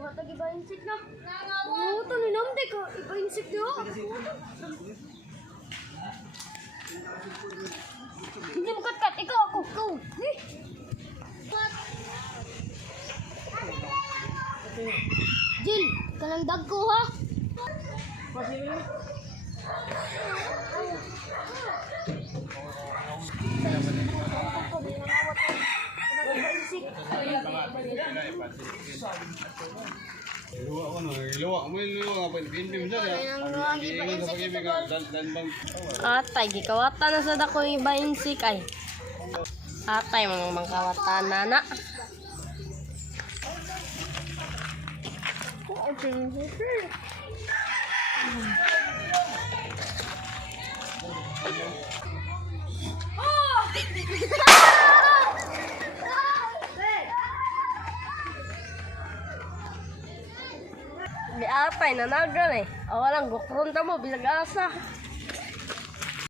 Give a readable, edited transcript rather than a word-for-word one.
Mga tag-iba insik na. Oo, ito ni Namdi ka. Iba insik niyo. Hindi mo kat-kat. Ikaw ako. Ikaw. Jill, kanang dag ko ha. Luwa ko no, luwa mo luwa pa pinpim sa ya. Atay, gikawata na sa dako yung iba insik ay. Atay, mga mangkawata na na. Di atay, nanagal eh. Awalang gukron ta mo, bisag asa.